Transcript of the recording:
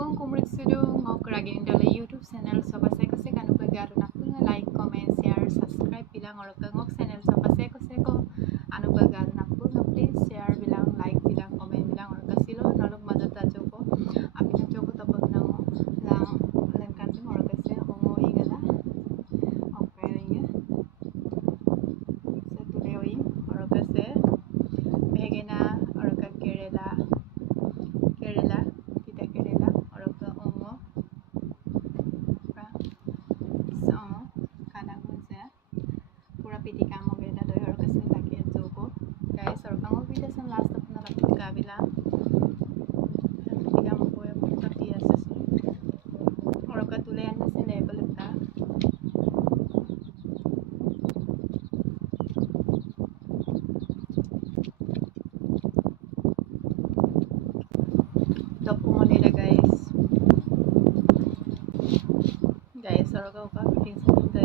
Assalamualaikum kumriksudu ngok ragin dala YouTube channel sobase kose kanu pagaru nakul like comment share subscribe bilang or ngok channel sobase kose ko anu pagaru nakul no please share bilang like bilang comment bilang or kasilo naluk madot ajoko abi na joko tapos na lang lang kanto or kasi ongo ingala okay inga sa tuleoy or kasi behegena or ka Kerala kita Kerala or ka ongo so kadang saya pura pitika mo beda doy or kasi lagi at joko guys or kang video sa last of na lapit kabila pitika mo po yung papiya sa or ka tulayan na sin level ta tapo mo nila guys or ka piting sa